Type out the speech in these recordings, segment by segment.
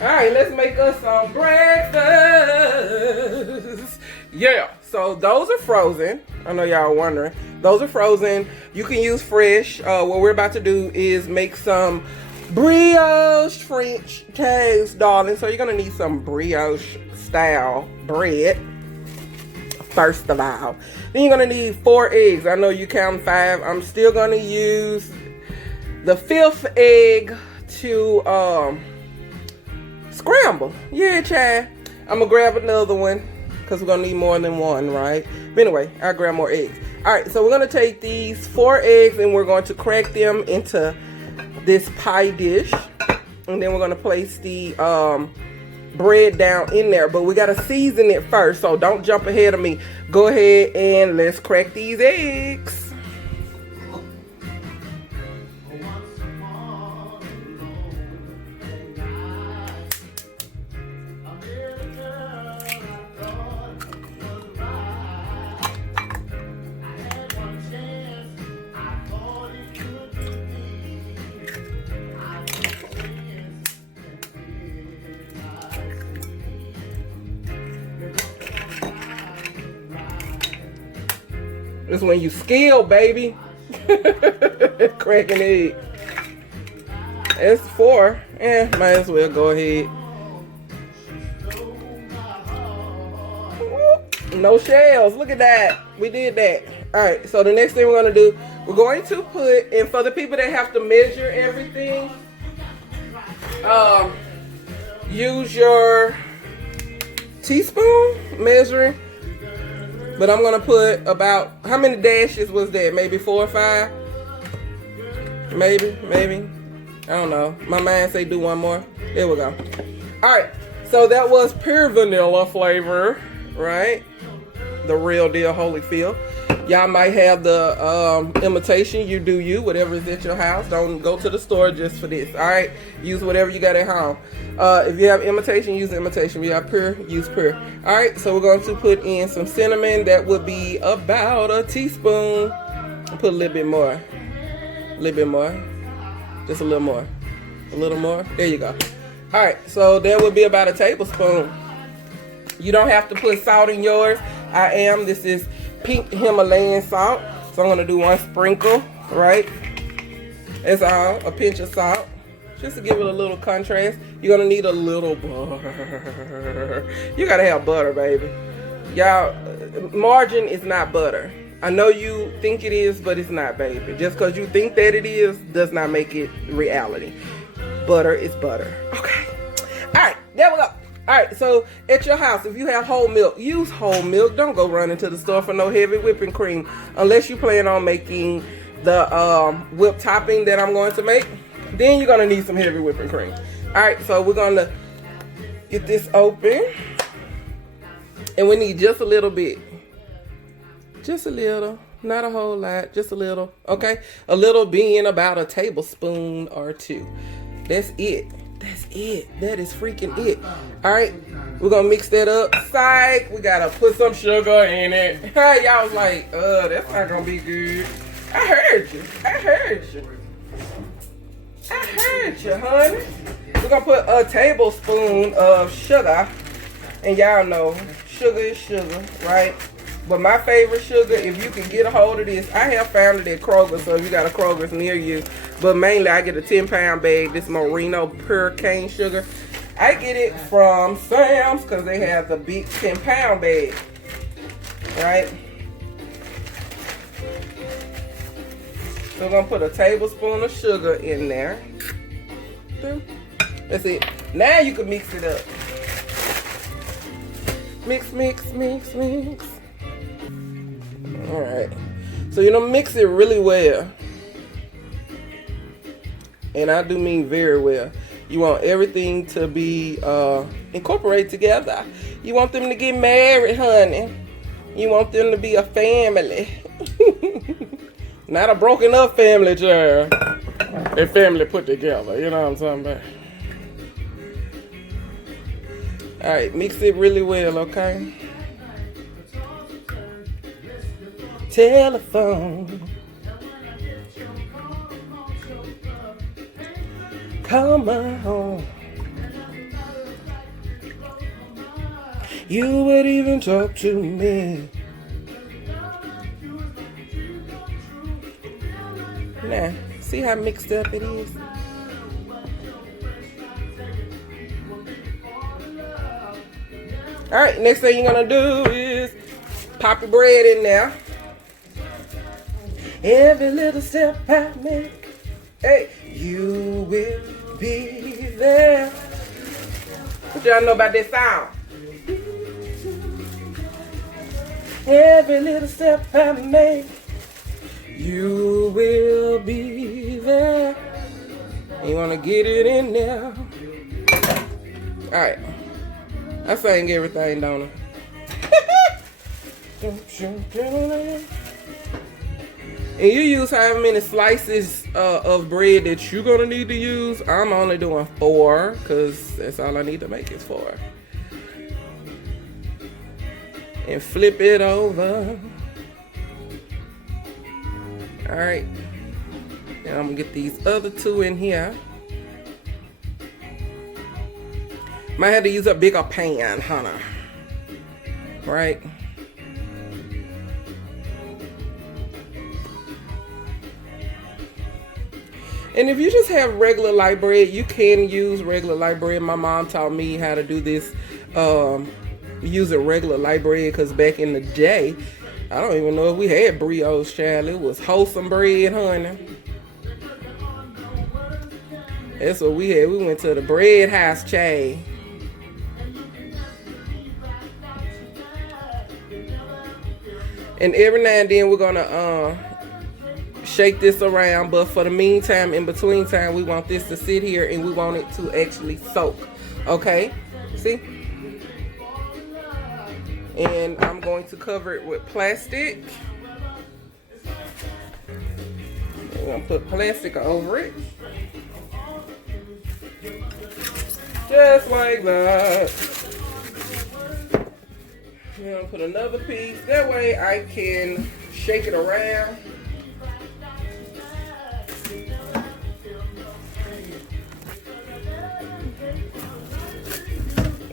All right, let's make us some breakfast. Yeah, so those are frozen. I know y'all are wondering. Those are frozen. You can use fresh. What we're about to do is make some brioche French toast, darling. So you're gonna need some brioche style bread, first of all. Then you're gonna need 4 eggs. I know you count 5. I'm still gonna use the 5th egg to scramble. Yeah, Chad. I'm gonna grab another one because we're gonna need more than one, right? But anyway, I'll grab more eggs. All right, so we're gonna take these 4 eggs and we're going to crack them into this pie dish, and then we're gonna place the bread down in there. But we gotta season it first, so don't jump ahead of me. Go ahead and let's crack these eggs. This when you skill, baby. Cracking egg. It's 4. Might as well go ahead. No shells. Look at that. We did that. All right. So the next thing we're going to do, we're going to put, and for the people that have to measure everything, use your teaspoon measuring. But I'm gonna put about, how many dashes was that? Maybe 4 or 5? Maybe. I don't know. My mind say do one more. There we go. All right. So that was pure vanilla flavor, right? The real deal Holyfield. Y'all might have the imitation. You do you, whatever is at your house. Don't go to the store just for this. All right. Use whatever you got at home. If you have imitation, use imitation. If you have pure, use pure. All right. So we're going to put in some cinnamon. That would be about a teaspoon. I'll put a little bit more. A little bit more. Just a little more. A little more. There you go. All right. So that would be about a tablespoon. You don't have to put salt in yours. This is pink Himalayan salt. So I'm going to do 1 sprinkle, right? That's all. A pinch of salt. Just to give it a little contrast. You're going to need a little butter. You got to have butter, baby. Y'all, margarine is not butter. I know you think it is, but it's not, baby. Just because you think that it is does not make it reality. Butter is butter. Okay. All right. There we go. All right, so at your house, if you have whole milk, use whole milk. Don't go running to the store for no heavy whipping cream unless you plan on making the whipped topping that I'm going to make. Then you're going to need some heavy whipping cream. All right, so we're going to get this open. And we need just a little bit. Just a little. Not a whole lot. Just a little. Okay? A little being about a tablespoon or 2. That's it. That's it. That is freaking it. All right. We're going to mix that up. Psych. We got to put some sugar in it. Y'all was like, that's not going to be good. I heard you. Honey. We're going to put a tablespoon of sugar. And y'all know, sugar is sugar, right? But my favorite sugar, if you can get a hold of this, I have found it at Kroger, so if you got a Kroger's near you. But mainly, I get a 10-pound bag, this Merino pure cane sugar. I get it from Sam's because they have the big 10-pound bag, right? So we're going to put a tablespoon of sugar in there. That's it. Now you can mix it up. Mix. All right. So you're gonna mix it really well. And I do mean very well. You want everything to be incorporated together. You want them to get married, honey. You want them to be a family. Not a broken up family, child. A family put together. You know what I'm talking about? All right, mix it really well, okay? Telephone. Come on home. you would even talk to me. Now, see how mixed up it is? All right, next thing you're gonna do is pop your bread in there. Every little step I make, hey, you will be there. What y'all know about this sound? Every little step I make, you will be there. You wanna get it in there. All right. I sang everything, don't I? And you use however many slices of bread that you're gonna need to use. I'm only doing 4 because that's all I need to make is 4. And flip it over. All right. Now I'm gonna get these other 2 in here. Might have to use a bigger pan, honey. Right? And if you just have regular light bread, you can use regular light bread. My mom taught me how to do this using regular light bread because back in the day, I don't even know if we had brioche, child. It was wholesome bread, honey. That's what we had. We went to the bread house, child. And every now and then we're gonna shake this around, but for the meantime, in between time, we want this to sit here and we want it to actually soak. Okay? See? And I'm going to cover it with plastic. I'm gonna put plastic over it. Just like that. I'm gonna put another piece. That way I can shake it around.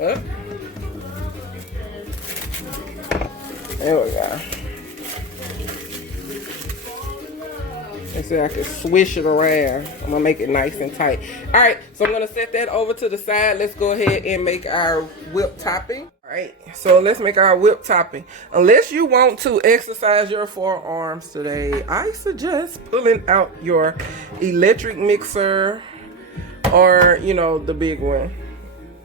Up. There we go. And so I can swish it around. I'm gonna make it nice and tight. All right, so I'm gonna set that over to the side. Let's go ahead and make our whipped topping. All right, so let's make our whipped topping. Unless you want to exercise your forearms today, I suggest pulling out your electric mixer or, you know, the big one.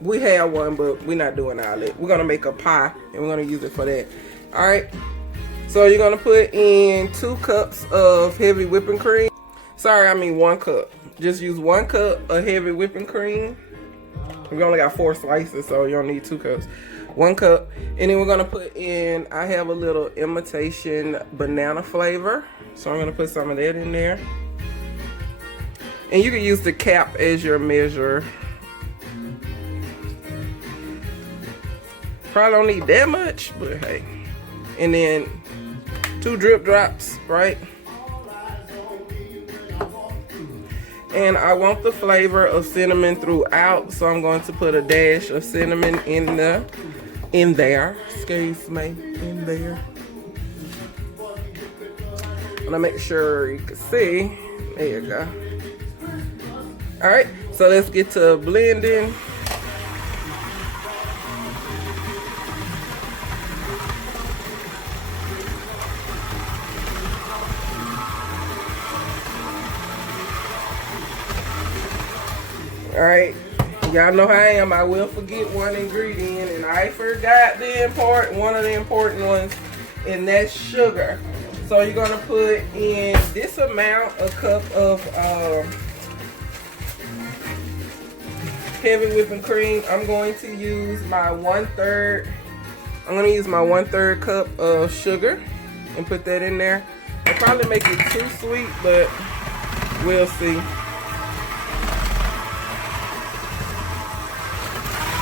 We have one, but we're not doing all that. We're gonna make a pie and we're gonna use it for that. All right, so you're gonna put in 2 cups of heavy whipping cream. Sorry, I mean 1 cup. Just use 1 cup of heavy whipping cream. We only got 4 slices, so you don't need 2 cups. 1 cup. And then we're gonna put in, I have a little imitation banana flavor. So I'm gonna put some of that in there. And you can use the cap as your measure. Probably don't need that much, but hey. And then 2 drip drops, right? And I want the flavor of cinnamon throughout, so I'm going to put a dash of cinnamon in there. Excuse me, in there. I'm gonna make sure you can see. There you go. All right, so let's get to blending. All right, y'all know how I am. I will forget one ingredient, and I forgot one of the important ones, and that's sugar. So you're gonna put in this amount, a cup of heavy whipping cream. I'm going to use my 1/3. I'm gonna use my 1/3 cup of sugar and put that in there. I'll probably make it too sweet, but we'll see.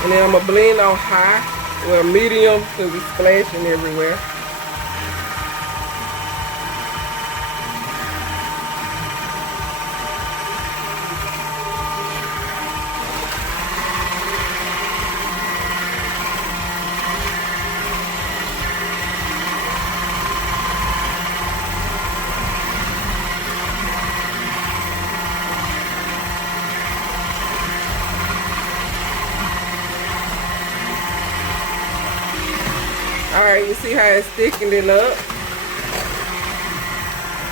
And then I'm gonna blend on high, well medium, because it's splashing everywhere. Alright, you see how it's thickening up?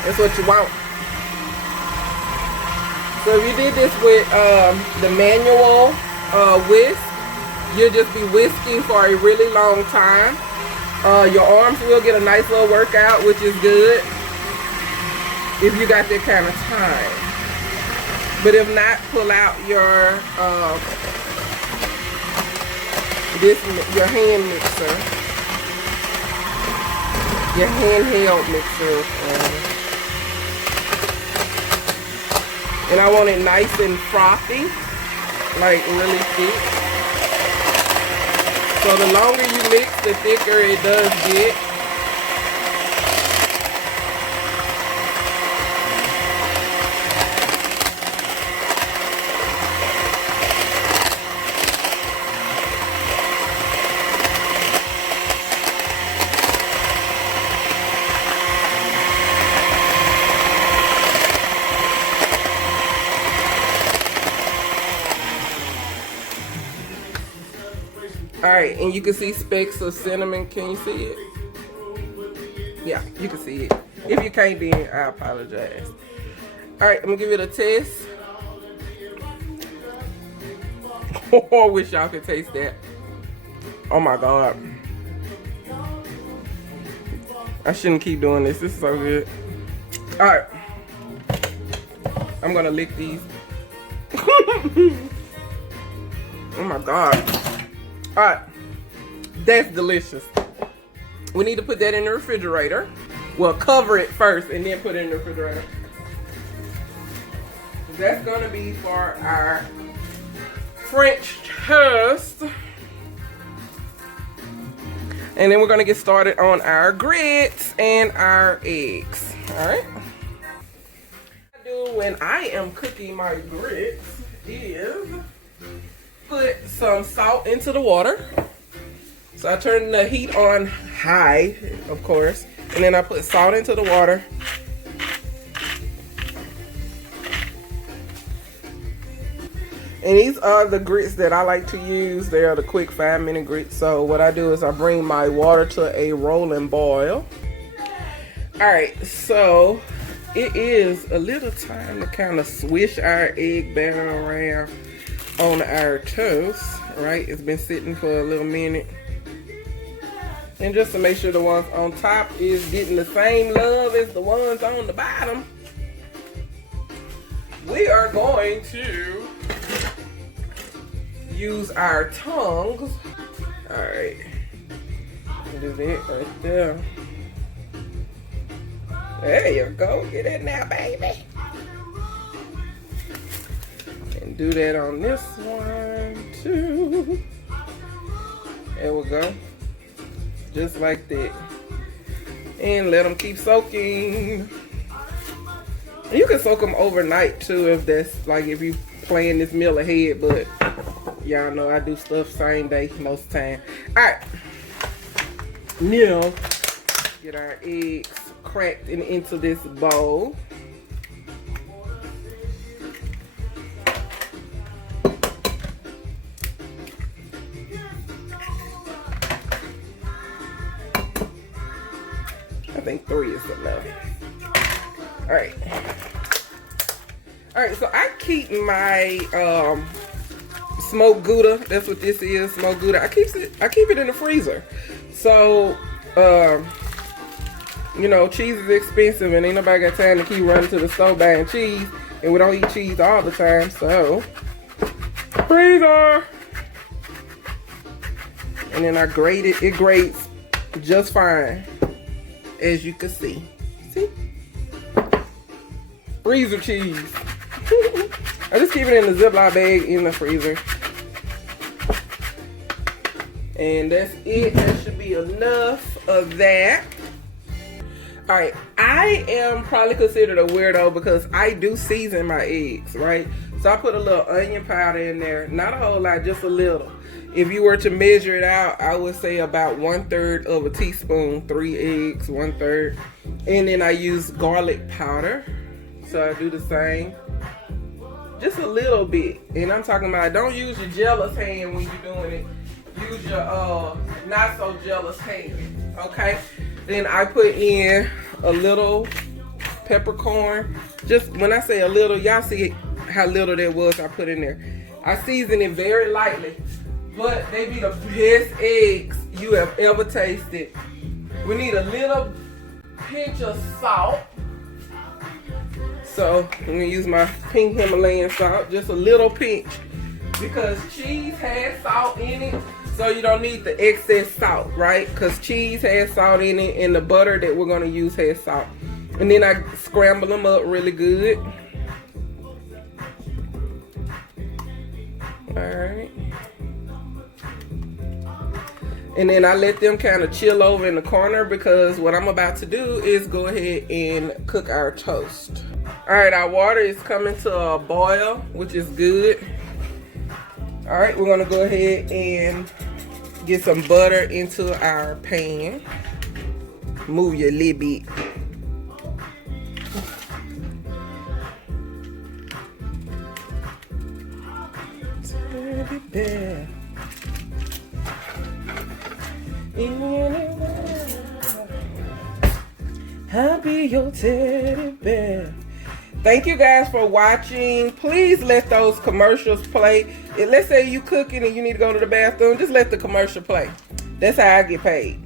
That's what you want. So if you did this with the manual whisk, you'll just be whisking for a really long time. Your arms will get a nice little workout, which is good if you got that kind of time. But if not, pull out your your hand mixer, your handheld mixer, and I want it nice and frothy, like really thick. So the longer you mix, the thicker it does get. Alright, and you can see specks of cinnamon. Can you see it? Yeah, you can see it. If you can't, then I apologize. Alright, I'm gonna give it a test. Oh, I wish y'all could taste that. Oh my god. I shouldn't keep doing this. This is so good. Alright. I'm gonna lick these. Oh my god. Alright, that's delicious. We need to put that in the refrigerator. Well, cover it first and then put it in the refrigerator. That's gonna be for our French toast. And then we're gonna get started on our grits and our eggs. Alright. What I do when I am cooking my grits is put some salt into the water. So I turn the heat on high, of course, and then I put salt into the water. And these are the grits that I like to use. They are the quick 5-minute grits. So what I do is I bring my water to a rolling boil. Alright, so it is a little time to kind of swish our egg batter around on our toast, right? It's been sitting for a little minute. And just to make sure the ones on top is getting the same love as the ones on the bottom, we are going to use our tongs. All right, that is it right there. There you go, get it now, baby. Do that on this one too. There we go, just like that, and let them keep soaking. You can soak them overnight too, if that's like if you plan this meal ahead, but y'all know I do stuff same day most time. All right, now get our eggs cracked into this bowl. I think 3 is enough. Alright. Alright, so I keep my smoked Gouda. That's what this is, smoked Gouda. I keep it in the freezer. So you know, cheese is expensive and ain't nobody got time to keep running to the store buying cheese. And we don't eat cheese all the time, so freezer. And then I grate it. It grates just fine, as you can see. See? Freezer cheese. I just keep it in the Ziploc bag in the freezer. And that's it. That should be enough of that. Alright, I am probably considered a weirdo because I do season my eggs, right? So I put a little onion powder in there. Not a whole lot, just a little. If you were to measure it out, I would say about 1/3 of a teaspoon, 3 eggs, 1/3. And then I use garlic powder. So I do the same. Just a little bit. And I'm talking about, don't use your jealous hand when you're doing it. use your not so jealous hand. Okay. Then I put in a little peppercorn. Just when I say a little, y'all see how little that was I put in there. I season it very lightly, but they be the best eggs you have ever tasted. We need a little pinch of salt. So I'm gonna use my pink Himalayan salt, just a little pinch, because cheese has salt in it, so you don't need the excess salt, right? Because cheese has salt in it, and the butter that we're gonna use has salt. And then I scramble them up really good. All right. And then I let them kind of chill over in the corner, because what I'm about to do is go ahead and cook our toast. All right, our water is coming to a boil, which is good. All right, we're gonna go ahead and get some butter into our pan. Move your little bit. Teddy bear. I'll be your teddy bear. Thank you guys for watching. Please let those commercials play. And let's say you cooking and you need to go to the bathroom, just let the commercial play. That's how I get paid.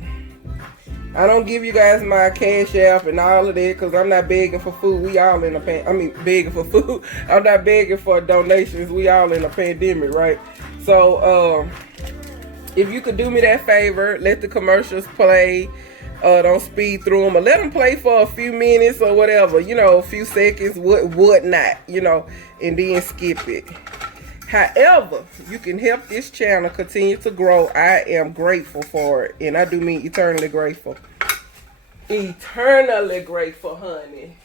I don't give you guys my cash app and all of that, because I'm not begging for food. We all in a begging for food. I'm not begging for donations. We all in a pandemic, right? So if you could do me that favor, let the commercials play. Don't speed through them, or let them play for a few minutes or whatever, you know, a few seconds, whatnot, you know, and then skip it. However, you can help this channel continue to grow. I am grateful for it, and I do mean eternally grateful. Eternally grateful, honey.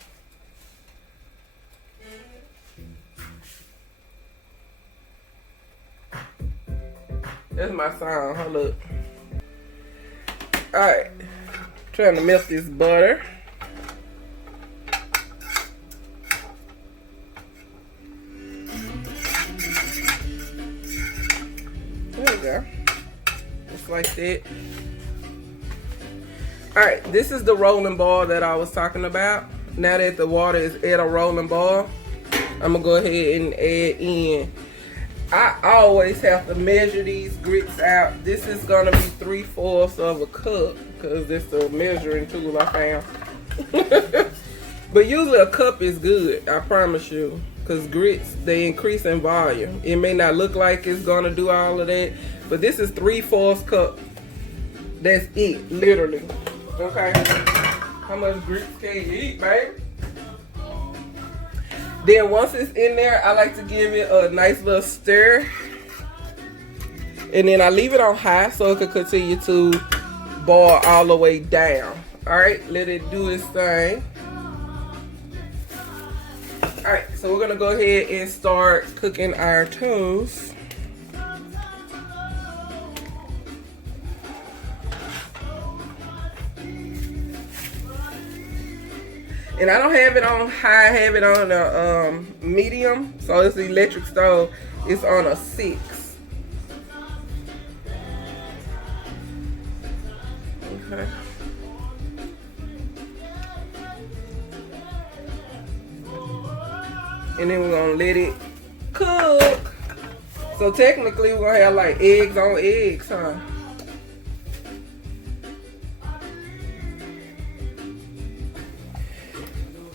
That's my song. Hold up. All right. Trying to melt this butter. There we go. Just like that. Alright, this is the rolling ball that I was talking about. Now that the water is at a rolling ball, I'm going to go ahead and add in. I always have to measure these grits out. This is going to be 3/4 of a cup, because that's the measuring tool I found. But usually a cup is good, I promise you, because grits, they increase in volume. It may not look like it's going to do all of that, but this is 3/4 cup. That's it, literally. Okay? How much grits can you eat, baby? Then once it's in there, I like to give it a nice little stir. And then I leave it on high so it can continue to boil all the way down. Alright, let it do its thing. Alright, so we're going to go ahead and start cooking our toast. And I don't have it on high, I have it on a medium. So it's the electric stove. It's on a 6. Okay. And then we're gonna let it cook. So technically we're gonna have like eggs on eggs, huh?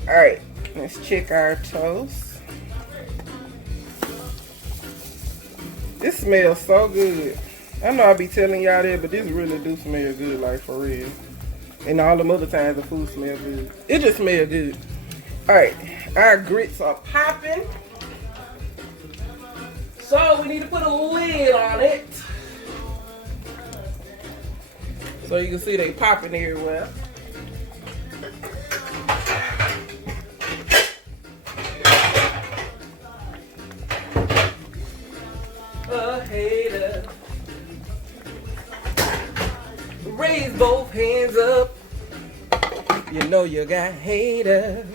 Alright, let's check our toast. This smells so good. I know I be telling y'all that, but this really do smell good, like for real. And all the other times the food smells good. It just smells good. Alright, our grits are popping. So we need to put a lid on it. So you can see they popping everywhere. A hater. Raise both hands up. You know you got haters.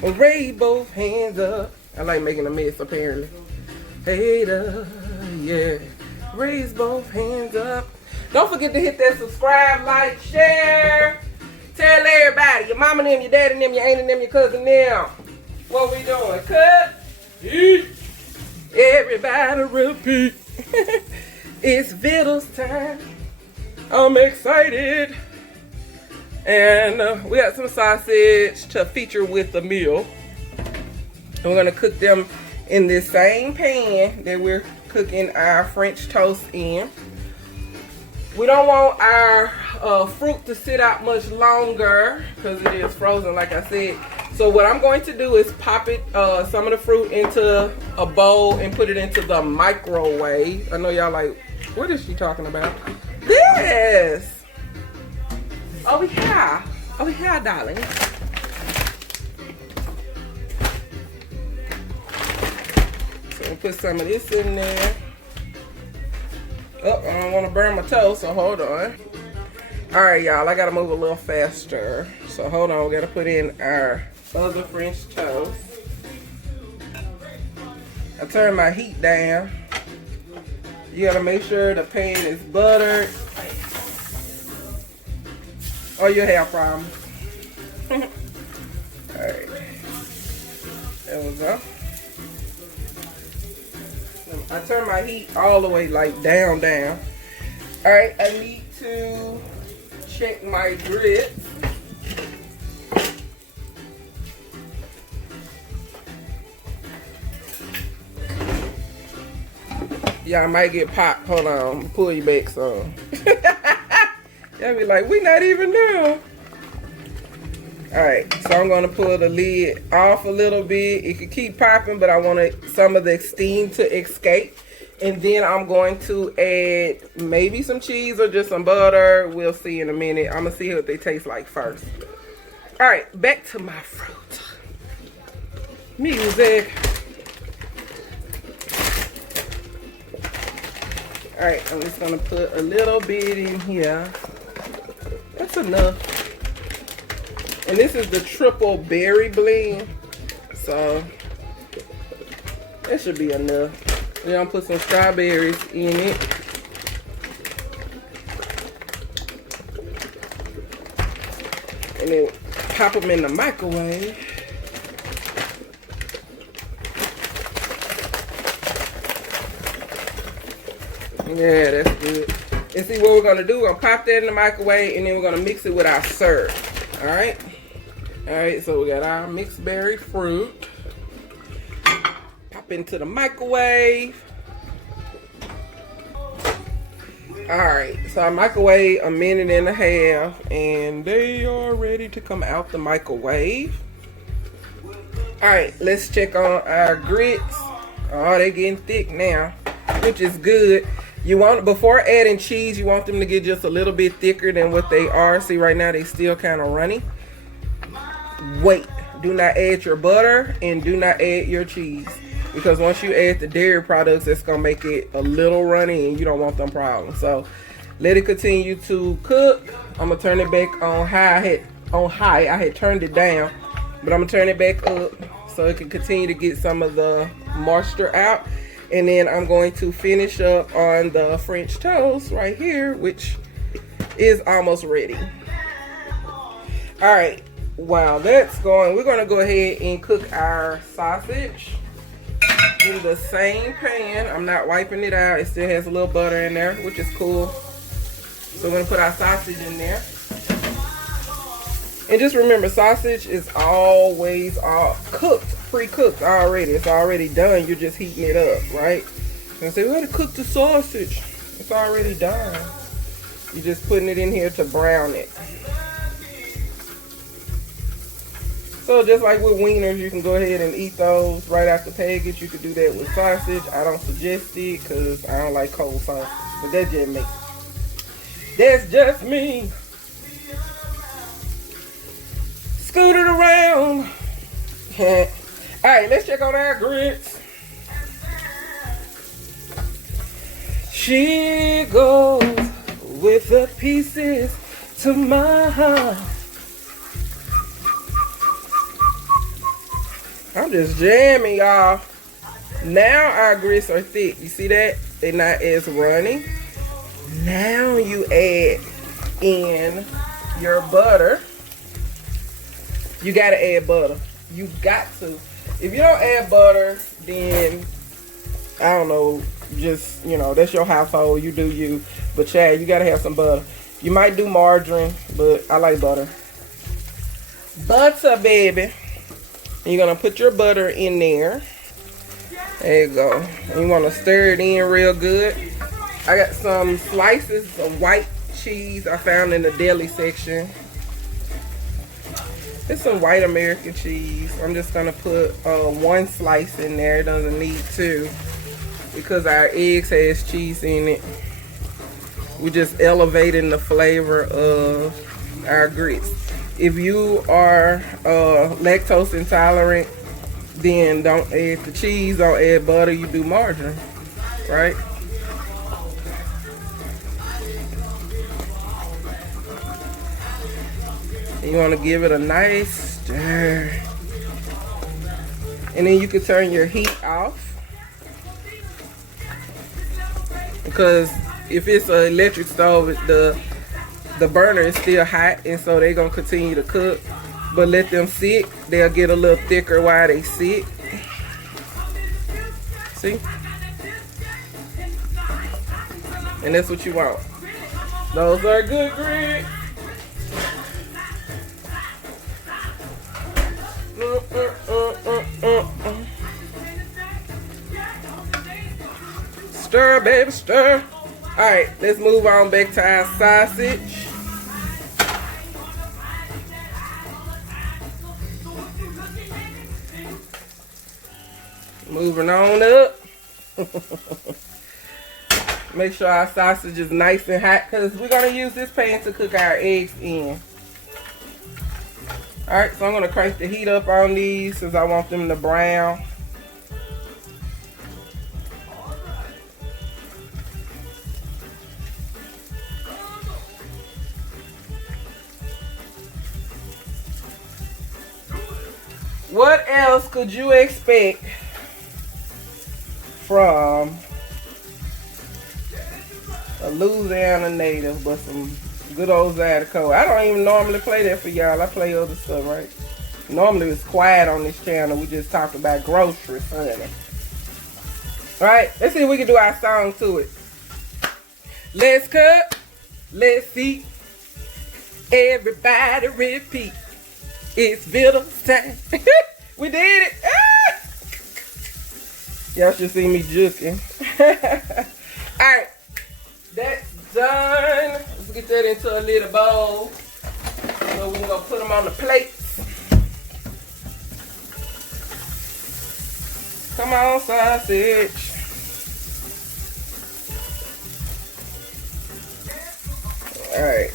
Raise both hands up. I like making a mess apparently. Hater, yeah. Raise both hands up. Don't forget to hit that subscribe, like, share. Tell everybody, your mama and them, your daddy and them, your aunt and them, your cousin and them. What we doing? Cut, eat, everybody repeat. It's Vittles time. I'm excited. And we got some sausage to feature with the meal. And we're gonna cook them in this same pan that we're cooking our French toast in. We don't want our fruit to sit out much longer because it is frozen, like I said. So what I'm going to do is pop it, some of the fruit into a bowl and put it into the microwave. I know y'all like, what is she talking about? This! Over here, darling. So we'll put some of this in there. Oh, I don't want to burn my toast, so hold on. Alright, y'all, I gotta move a little faster. So hold on, we gotta put in our other French toast. I turned my heat down. You gotta make sure the pan is buttered, or you'll have problems. Alright. There we go. I turn my heat all the way like down. Alright, I need to check my grits. Y'all might get popped. Hold on, pull you back some. Y'all be like, we not even there. Alright, so I'm gonna pull the lid off a little bit. It could keep popping, but I want some of the steam to escape. And then I'm going to add maybe some cheese or just some butter. We'll see in a minute. I'm gonna see what they taste like first. Alright, back to my fruit. Music. Alright, I'm just gonna put a little bit in here. That's enough. And this is the triple berry blend, so that should be enough. Then I'll put some strawberries in it. And then pop them in the microwave. Yeah, that's good. And see what we're gonna do, we're gonna pop that in the microwave and then we're gonna mix it with our syrup. Alright? Alright, so we got our mixed berry fruit. Pop into the microwave. Alright, so I microwave a minute and a half and they are ready to come out the microwave. Alright, let's check on our grits. Oh, they're getting thick now, which is good. You want, before adding cheese, you want them to get just a little bit thicker than what they are. See, right now they still kind of runny. Wait, do not add your butter and do not add your cheese, because once you add the dairy products, it's gonna make it a little runny and you don't want them problems. So let it continue to cook. I'm gonna turn it back on high. I had turned it down, but I'm gonna turn it back up so it can continue to get some of the moisture out. And then I'm going to finish up on the French toast right here, which is almost ready. All right, while that's going, we're gonna go ahead and cook our sausage in the same pan. I'm not wiping it out. It still has a little butter in there, which is cool. So we're gonna put our sausage in there. And just remember, sausage is always all cooked, pre-cooked already. It's already done. You're just heating it up, right? And say, we gotta cook the sausage. It's already done. You're just putting it in here to brown it. So just like with wieners, you can go ahead and eat those right out the package. You could do that with sausage. I don't suggest it because I don't like cold sausage. But that's just me. That's just me. Scoot it around. Alright, let's check on our grits. She goes with the pieces to my heart. I'm just jamming, y'all. Now our grits are thick. You see that? They're not as runny. Now you add in your butter. You gotta add butter. You got to. If you don't add butter, then I don't know, just, you know, that's your household, you do you. But Chad, you gotta have some butter. You might do margarine, but I like butter. Butter, baby. And you're gonna put your butter in there. There you go. And you wanna stir it in real good. I got some slices of white cheese I found in the deli section. It's some white American cheese. I'm just gonna put one slice in there. It doesn't need two because our eggs has cheese in it. We're just elevating the flavor of our grits. If you are lactose intolerant, then don't add the cheese, don't add butter, you do margarine, right? You want to give it a nice stir. And then you can turn your heat off. Because if it's an electric stove, the burner is still hot, and so they're going to continue to cook. But let them sit. They'll get a little thicker while they sit. See? And that's what you want. Those are good grits. Stir, baby, stir. All right, let's move on back to our sausage. Moving on up. Make sure our sausage is nice and hot because we're going to use this pan to cook our eggs in. Alright, so I'm going to crank the heat up on these since I want them to brown. What else could you expect from a Louisiana native but some good old Zydeco? I don't even normally play that for y'all. I play other stuff, right? Normally it's quiet on this channel. We just talk about groceries, honey. Alright, let's see if we can do our song to it. Let's cut. Let's eat. Everybody repeat. It's Vittles time. We did it. Ah! Y'all should see me juking. Alright. That's done. Let's get that into a little bowl. So we're going to put them on the plates. Come on, sausage. Alright.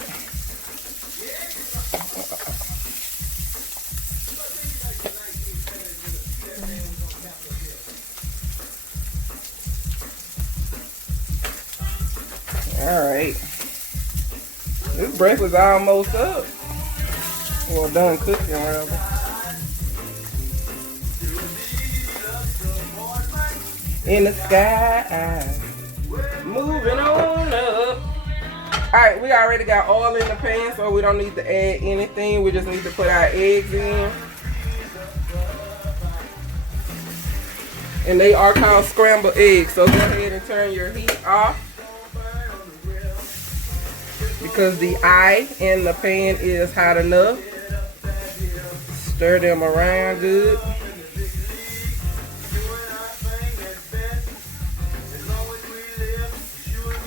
Alright. This breakfast almost up. Well, done cooking, rather. In the sky. Moving on up. Alright, we already got oil in the pan, so we don't need to add anything. We just need to put our eggs in. And they are called scrambled eggs, so go ahead and turn your heat off. Because the eye in the pan is hot enough. Stir them around good.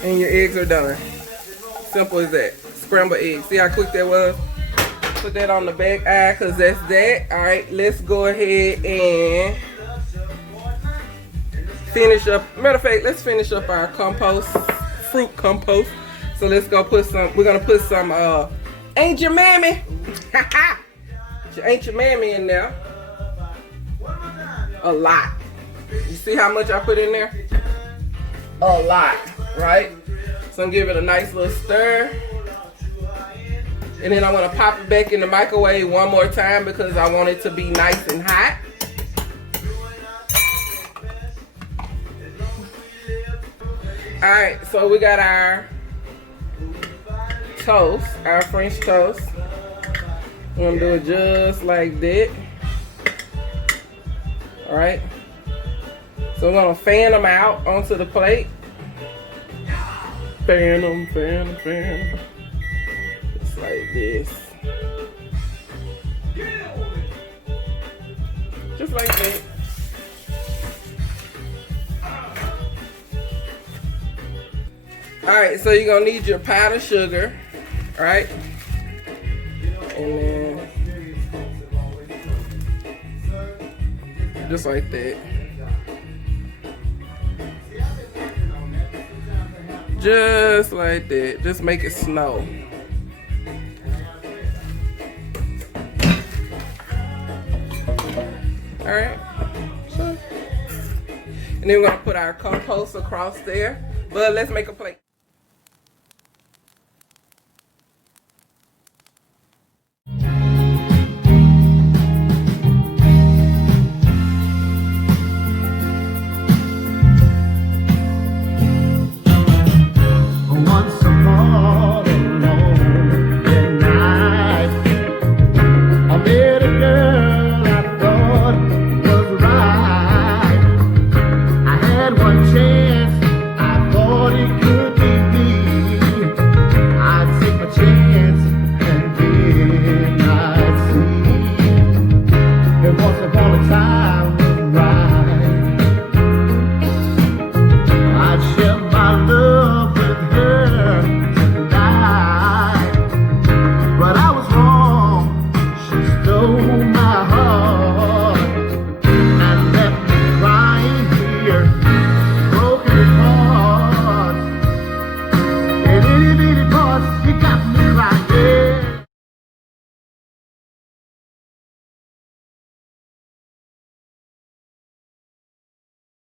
And your eggs are done. Simple as that. Scrambled eggs. See how quick that was? Put that on the back eye because that's that. Alright, let's go ahead and finish up. Matter of fact, let's finish up our compost, fruit compost. So let's go put some, we're going to put some Ain't Your Mammy. Ain't Your Mammy in there. A lot. You see how much I put in there? A lot, right? So I'm gonna give it a nice little stir. And then I want to pop it back in the microwave one more time because I want it to be nice and hot. All right, so we got our toast, our French toast. We're gonna do it just like that. All right. So we're gonna fan them out onto the plate. Fan them, fan them, fan them. Just like this. Just like that. Alright, so you're gonna need your powdered sugar, right? And then just like that. Just like that. Just make it snow. Alright. So, and then we're gonna put our compost across there. But let's make a plate.